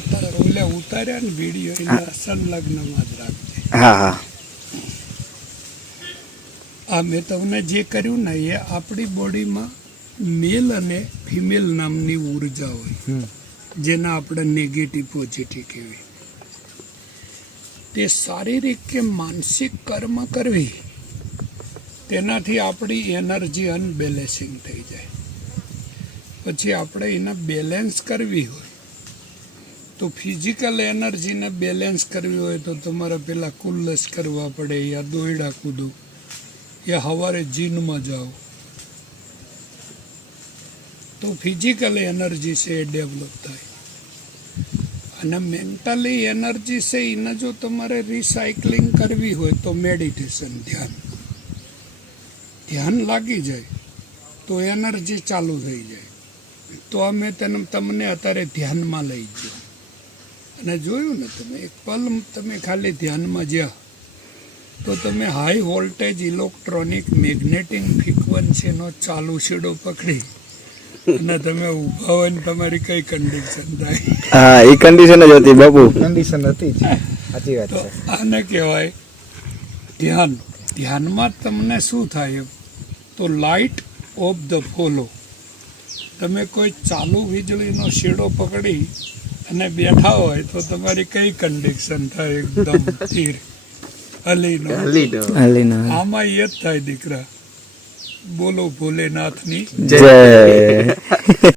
તાર ઓલા ઉતાર્યા ને વીડિયો એના સંલગ્નમાં જ રાખજે. હા હા. આ મેં તમને જે કર્યું ને એ આપણી બોડીમાં મેલ અને ફિમેલ નામની ઊર્જા હોય. જેના આપણે નેગેટિવ પોઝિટિવ કહેવી તે શારીરિક કે માનસિક કર્મ કરવી તેનાથી આપણી એનર્જી અનબેલેન્સિંગ થઈ જાય. પછી આપણે એને બેલેન્સ કરવી હોય તો ફિઝિકલ એનર્જીને બેલેન્સ કરવી હોય તો તમારે પેલા કુલ્લસ કરવા પડે, યા દોયડા કૂદો, યા સવારે જીનમાં જાઓ. તો ફિઝિકલ એનર્જી છે એ ડેવલપ થાય. અને મેન્ટલી એનર્જી છે એને જો તમારે રિસાયકલિંગ કરવી હોય તો મેડિટેશન ધ્યાન. ધ્યાન લાગી જાય, તો એનર્જી ચાલુ થઈ જાય. તો અમે તેને તમને અત્યારે ધ્યાનમાં લઈ ગયો. અને જોયું ને તમે એક પલ તમે ખાલી ધ્યાનમાં જ્યાં તો તમે હાઈ વોલ્ટેજ ઇલેક્ટ્રોનિક મેગ્નેટિક ફ્રિકવન્સીનો ચાલુ છેડો પકડી. અને તમે ઊભા હોય ને તમારી કઈ કન્ડિશન થાય? હા એ કન્ડિશન જ હતી બાપુ. કન્ડિશન હતી સાચી વાત છે. આને કહેવાય ધ્યાન. ધ્યાનમાં તમને શું થાય? તો લાઇટ ઓફ ધ ફોલો તમે કોઈ ચાલુ વીજળીનો શેડો પકડી અને બેઠા હોય તો તમારી કઈ કન્ડિશન થાય એકદમ સ્થિર? હલીનો. હાલીના. આમાં એ જ થાય દીકરા. બોલો ભોલેનાથની. જય.